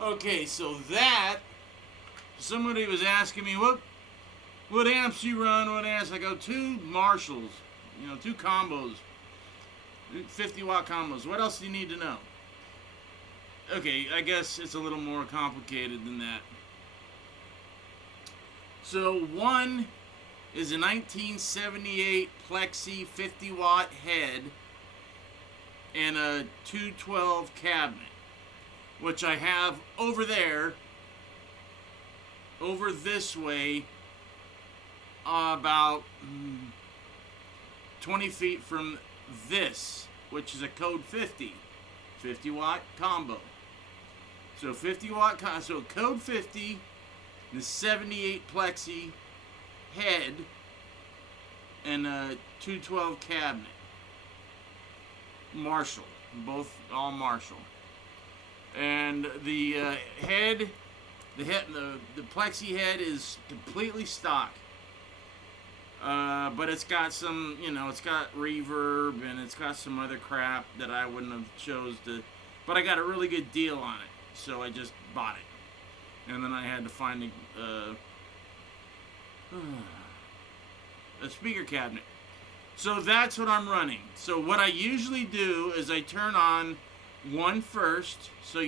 Okay, so that, somebody was asking me, what amps you run, what amps? I go, 2 Marshalls, 2 combos, 50 watt combos. What else do you need to know? Okay, I guess it's a little more complicated than that. So one is a 1978 Plexi 50 watt head and a 212 cabinet, which I have over there, over this way, about 20 feet from this, which is a code 50 watt combo. So 50 watt, so code 50, the 78 Plexi head, and a 212 cabinet. Marshall, both all Marshall. And the head, the Plexi head is completely stock. But it's got some, it's got reverb and it's got some other crap that I wouldn't have chose to, but I got a really good deal on it, so I just bought it. And then I had to find a speaker cabinet. So that's what I'm running. So what I usually do is I turn on one first, so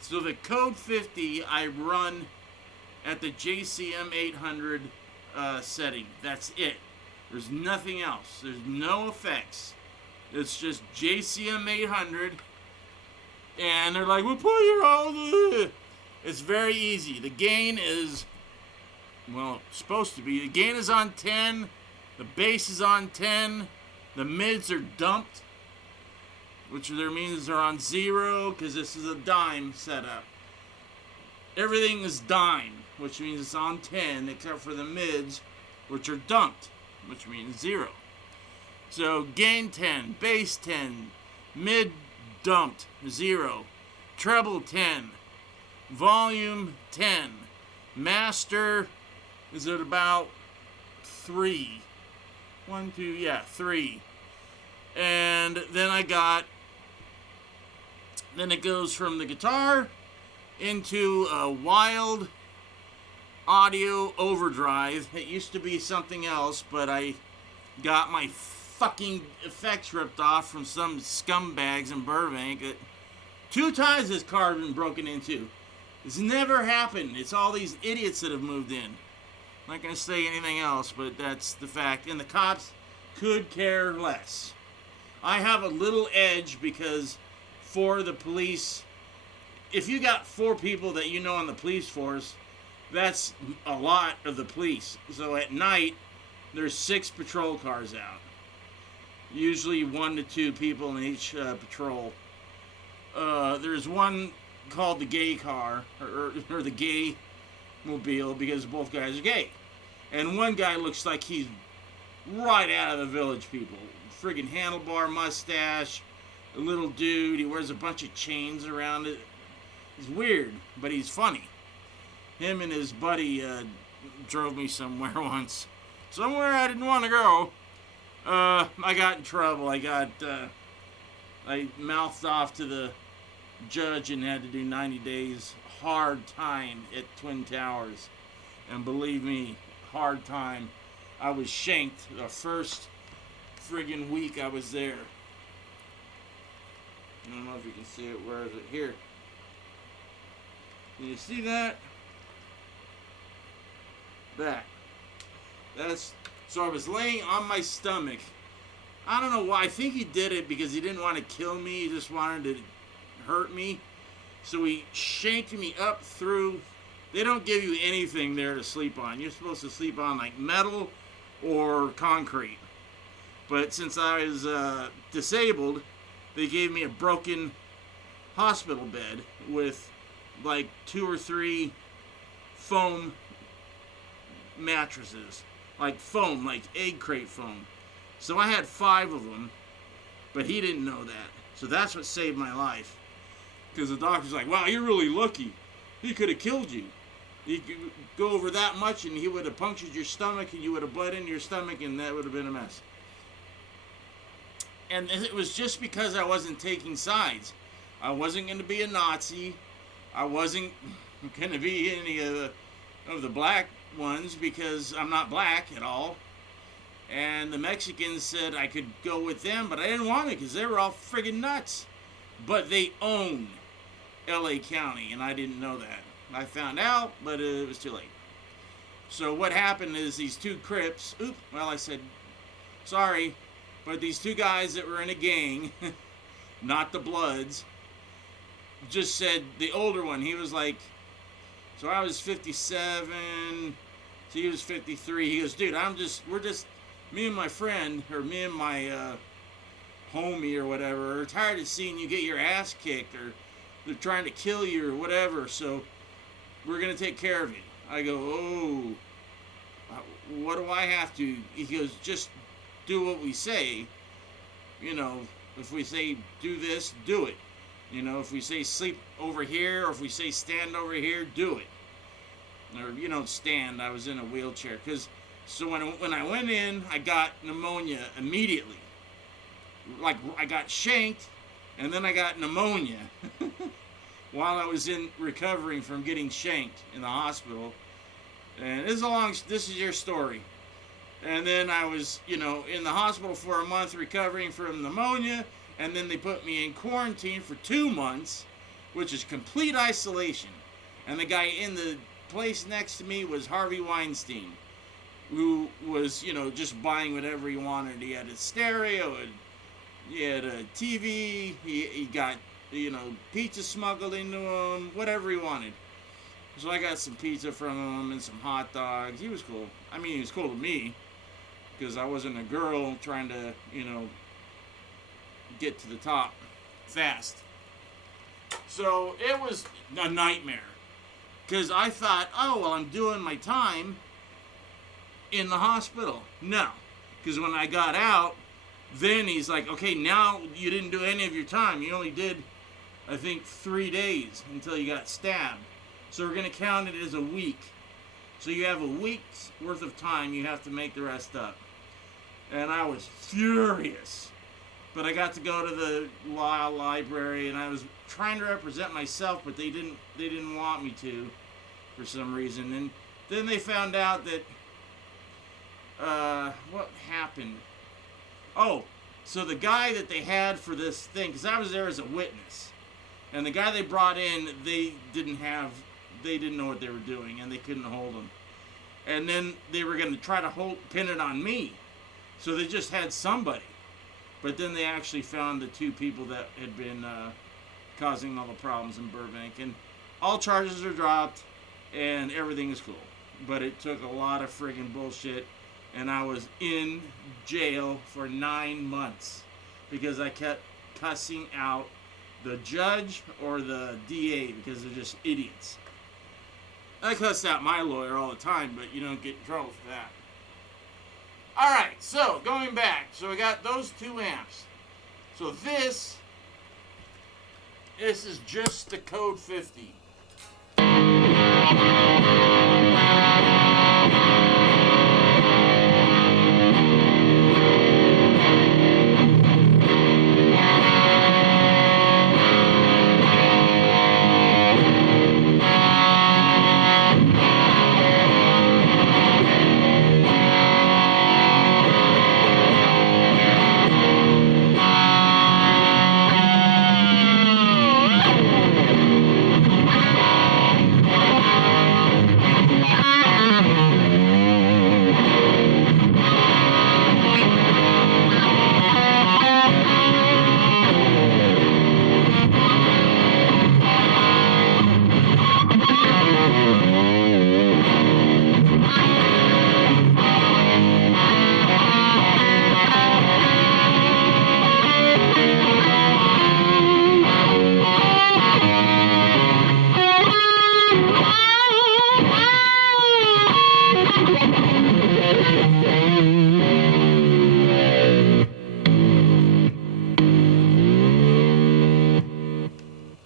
so the code 50 I run at the JCM 800 setting. That's it. There's nothing else. There's no effects. It's just JCM 800. And they're like, well, put your own. It's very easy. The gain is, well, it's supposed to be. The gain is on 10. The bass is on 10. The mids are dumped, which means they're on 0 because this is a dime setup. Everything is dime, which means it's on 10, except for the mids, which are dumped, which means 0. So gain 10, bass 10, mid dumped, 0, treble 10, volume 10, master is at about 3. 1, 2, yeah, 3. And then then it goes from the guitar into a Wylde Audio Overdrive. It used to be something else, but I got my fucking effects ripped off from some scumbags in Burbank. 2 times this car has been broken into. It's never happened. It's all these idiots that have moved in. I'm not going to say anything else, but that's the fact. And the cops could care less. I have a little edge because for the police, if you got 4 people that you know on the police force, that's a lot of the police. So at night, there's 6 patrol cars out. Usually 1 to 2 people in each patrol. There's one called the gay car, or the gay mobile, because both guys are gay. And one guy looks like he's right out of the Village People. Friggin' handlebar mustache, a little dude. He wears a bunch of chains around it. He's weird, but he's funny. Him and his buddy drove me somewhere once. Somewhere I didn't want to go. I got in trouble. I mouthed off to the judge and had to do 90 days hard time at Twin Towers. And believe me, hard time. I was shanked the first friggin' week I was there. I don't know if you can see it. Where is it? Here. Can you see that? Back. So I was laying on my stomach. I don't know why. I think he did it because he didn't want to kill me. He just wanted to hurt me. So he shanked me up through they don't give you anything there to sleep on. You're supposed to sleep on like metal or concrete. But since I was disabled, they gave me a broken hospital bed with like 2 or 3 foam mattresses. Like foam, like egg crate foam. So I had 5 of them, but he didn't know that. So that's what saved my life. Because the doctor's like, wow, you're really lucky. He could have killed you. He could go over that much and he would have punctured your stomach and you would have bled into your stomach and that would have been a mess. And it was just because I wasn't taking sides. I wasn't going to be a Nazi. I wasn't going to be any of the black ones because I'm not black at all. And the Mexicans said I could go with them, but I didn't want to because they were all friggin' nuts. But they own LA County, and I didn't know that. I found out, but it was too late. So what happened is these 2 Crips, I said, sorry, but these 2 guys that were in a gang, not the Bloods, just said, the older one, he was like, so I was 57, so he was 53. He goes, dude, we're just, me and my friend, or me and my homie or whatever, are tired of seeing you get your ass kicked, or they're trying to kill you or whatever, so we're going to take care of you. I go, oh, what do I have to? He goes, just do what we say. You know, if we say do this, do it. You know, if we say sleep over here, or if we say stand over here, do it. Or, stand. I was in a wheelchair. So when I went in, I got pneumonia immediately. Like, I got shanked, and then I got pneumonia. While I was recovering from getting shanked in the hospital. And this is your story. And then I was, in the hospital for a month recovering from pneumonia, and then they put me in quarantine for 2 months, which is complete isolation. And the guy in the place next to me was Harvey Weinstein, who was, just buying whatever he wanted. He had a stereo, he had a TV, he got pizza smuggled into him, whatever he wanted. So I got some pizza from him and some hot dogs. He was cool. I mean, he was cool to me because I wasn't a girl trying to, get to the top fast. So it was a nightmare because I thought, oh, well, I'm doing my time in the hospital. No, because when I got out, then he's like, okay, now you didn't do any of your time. You only did, I think, 3 days until you got stabbed. So we're going to count it as a week. So you have a week's worth of time. You have to make the rest up. And I was furious. But I got to go to the law library, and I was trying to represent myself, but they didn't want me to for some reason. And then they found out that, what happened? Oh, so the guy that they had for this thing, because I was there as a witness, and the guy they brought in, they didn't know what they were doing, and they couldn't hold him. And then they were going to try to pin it on me. So they just had somebody. But then they actually found the 2 people that had been causing all the problems in Burbank. And all charges are dropped, and everything is cool. But it took a lot of friggin' bullshit. And I was in jail for 9 months because I kept cussing out the judge or the DA because they're just idiots. I cuss out my lawyer all the time, but you don't get in trouble for that. Alright, so going back. So we got those 2 amps. So this is just the Code 50.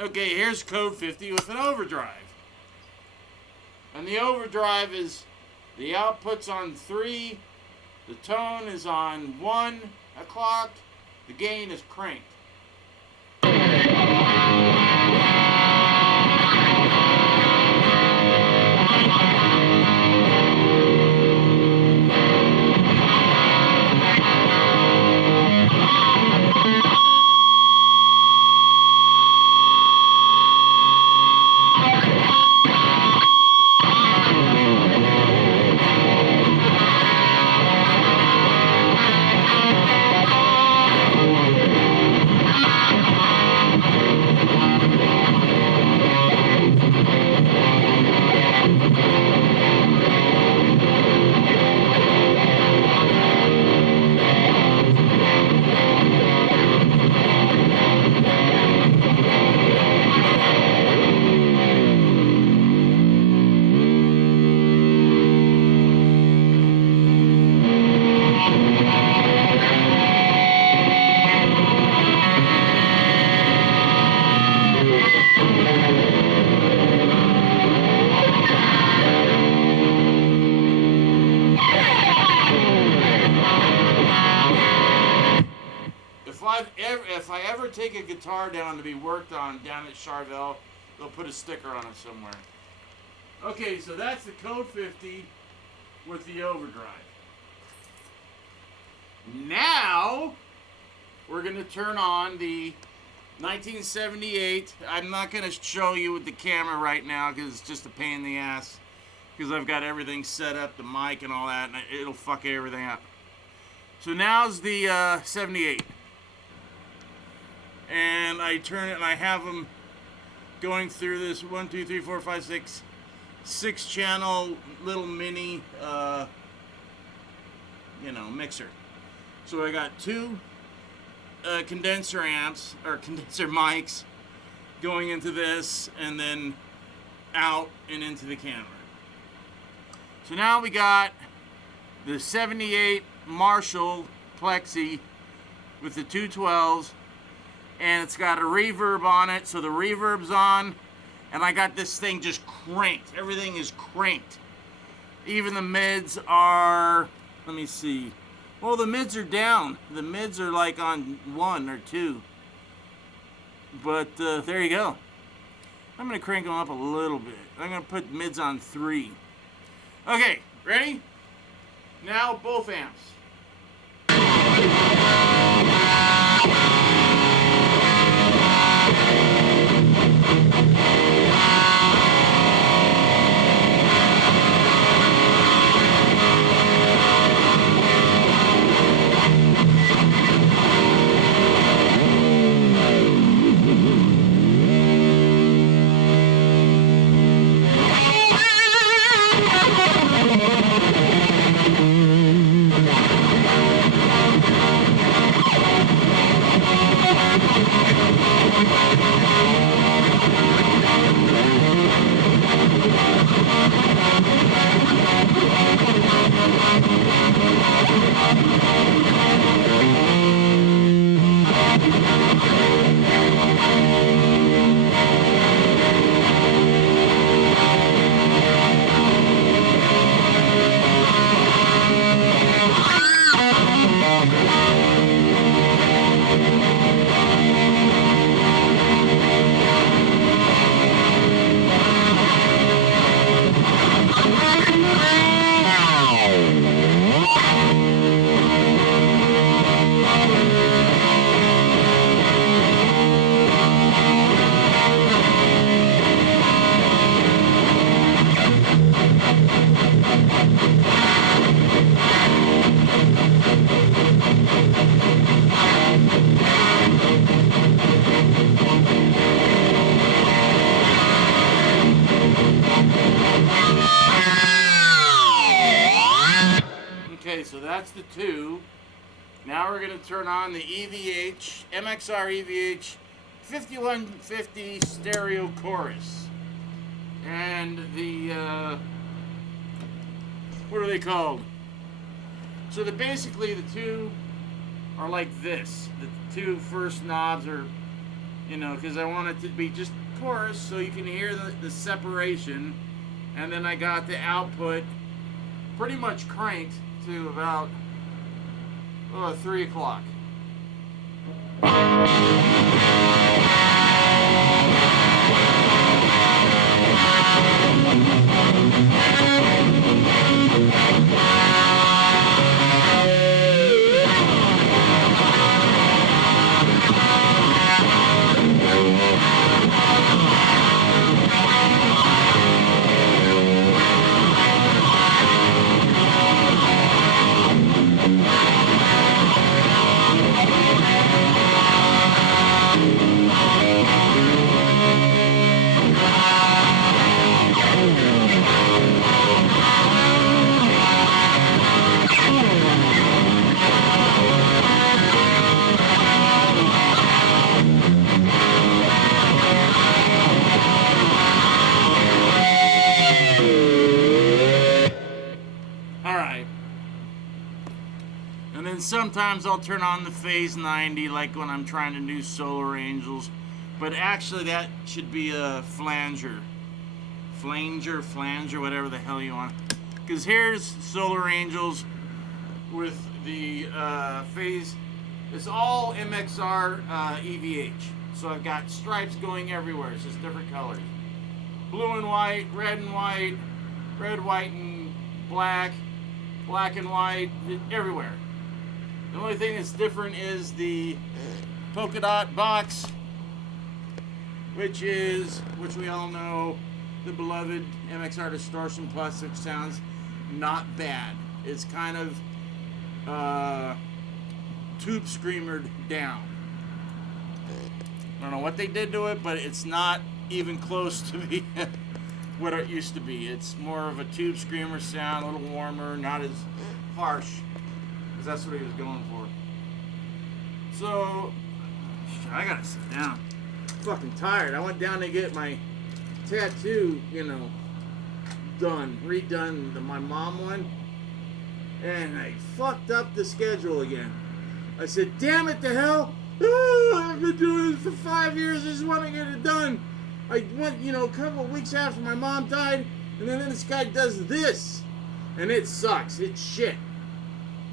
Okay, here's code 50 with an overdrive. And the overdrive is, the output's on 3, the tone is on 1 o'clock, the gain is cranked. If I ever take a guitar down to be worked on down at Charvel, they'll put a sticker on it somewhere. Okay, so that's the code 50 with the overdrive. Now we're going to turn on the 1978. I'm not going to show you with the camera right now because it's just a pain in the ass. Because I've got everything set up, the mic and all that, and it'll fuck everything up. So now's the 78. And I turn it and I have them going through this 1, 2, 3, 4, 5, 6 channel little mini mixer. So I got 2 condenser amps or condenser mics going into this and then out and into the camera. So now we got the 78 Marshall Plexi with the 212s. And it's got a reverb on it, so the reverb's on, and I got this thing just cranked. Everything is cranked. Even the mids are, let me see. Well, the mids are down. The mids are like on 1 or 2. But there you go. I'm going to crank them up a little bit. I'm going to put mids on 3. Okay, ready? Now both amps. Okay, so that's the 2. Now we're going to turn on the EVH, MXR EVH 5150 stereo chorus. And the, what are they called? So basically the two are like this. The two first knobs are, because I want it to be just chorus so you can hear the separation. And then I got the output pretty much cranked to about 3 o'clock. Sometimes I'll turn on the phase 90 like when I'm trying to do Solar Angels, but actually that should be a flanger, whatever the hell you want, because here's Solar Angels with the phase. It's all MXR EVH, so I've got stripes going everywhere. It's just different colors, blue and white, red and white, red, white and black, black and white, everywhere. The only thing that's different is the polka dot box, which we all know, the beloved MXR Distortion Plus, which sounds not bad. It's kind of tube screamered down. I don't know what they did to it, but it's not even close to be what it used to be. It's more of a tube screamer sound, a little warmer, not as harsh. That's what he was going for. So, I gotta sit down. I'm fucking tired. I went down to get my tattoo, redone, my mom one, and I fucked up the schedule again. I said, damn it to hell! I've been doing this for 5 years, I just want to get it done. I went, a couple of weeks after my mom died, and then this guy does this, and it sucks. It's shit.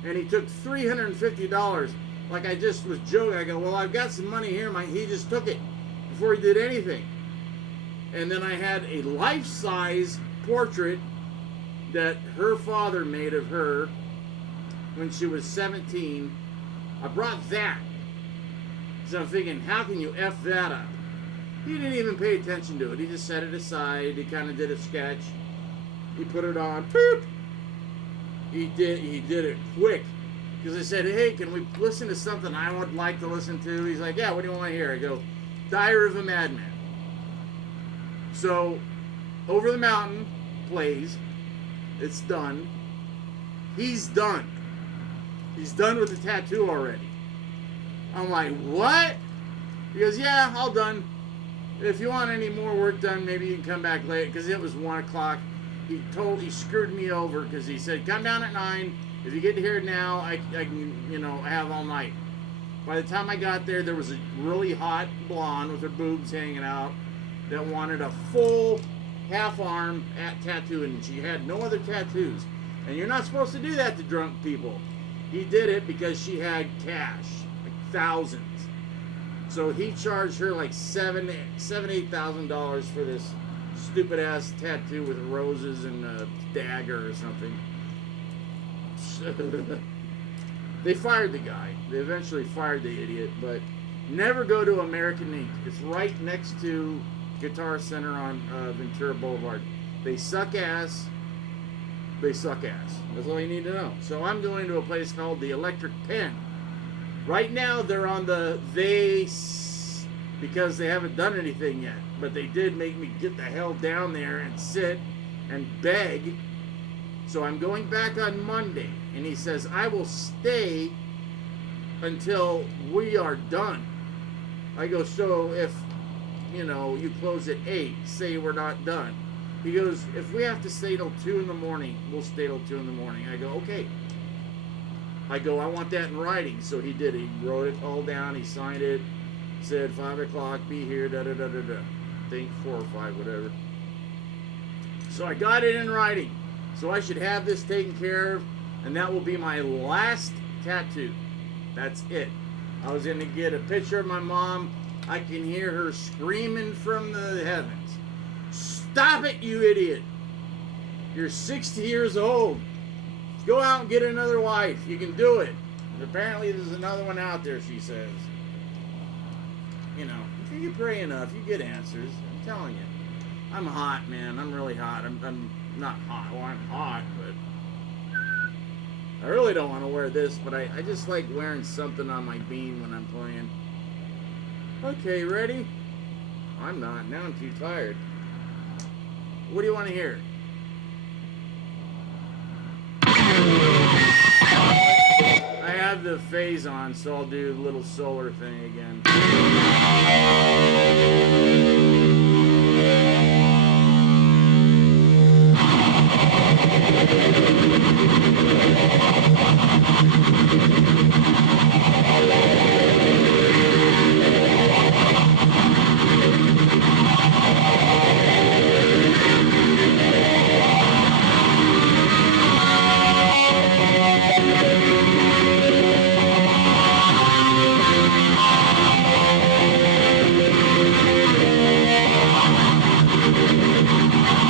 And he took $350. Like I just was joking. I go, well, I've got some money here. He just took it before he did anything. And then I had a life-size portrait that her father made of her when she was 17. I brought that. So I'm thinking, how can you F that up? He didn't even pay attention to it. He just set it aside. He kind of did a sketch. He put it on. Boop. He did it quick, because I said, hey, can we listen to something I would like to listen to? He's like, yeah, what do you want to hear? I go, Diary of a Madman. So, Over the Mountain plays. It's done. He's done. He's done with the tattoo already. I'm like, what? He goes, yeah, all done. If you want any more work done, maybe you can come back late, because it was 1 o'clock. He screwed me over, because he said, come down at 9. If you get here now, I can, have all night. By the time I got there, there was a really hot blonde with her boobs hanging out that wanted a full half-arm tattoo, and she had no other tattoos. And you're not supposed to do that to drunk people. He did it because she had cash, like thousands. So he charged her like $8,000 for this stupid ass tattoo with roses and a dagger or something. They fired the guy. They eventually fired the idiot, but never go to American Ink. It's right next to Guitar Center on Ventura Boulevard. They suck ass. They suck ass. That's all you need to know. So I'm going to a place called the Electric Pen. Right now they're on the because they haven't done anything yet. But they did make me get the hell down there and sit and beg. So I'm going back on Monday. And he says, I will stay until we are done. I go, so if, you close at 8, say we're not done. He goes, if we have to stay till 2 in the morning, we'll stay till 2 in the morning. I go, okay. I go, I want that in writing. So he did. He wrote it all down. He signed it. Said 5 o'clock, be here, da-da-da-da-da. I think 4 or 5, whatever. So I got it in writing. So I should have this taken care of, and that will be my last tattoo. That's it. I was going to get a picture of my mom. I can hear her screaming from the heavens. Stop it, you idiot. You're 60 years old. Go out and get another wife. You can do it. And apparently there's another one out there, she says. You know, if you pray enough, you get answers. I'm telling you. I'm hot, man. I'm really hot. I'm not hot. Well, I'm hot, but I really don't want to wear this, but I just like wearing something on my bean when I'm playing. Okay, ready? I'm not. Now I'm too tired. What do you want to hear? I have the phase on, so I'll do the little solar thing again.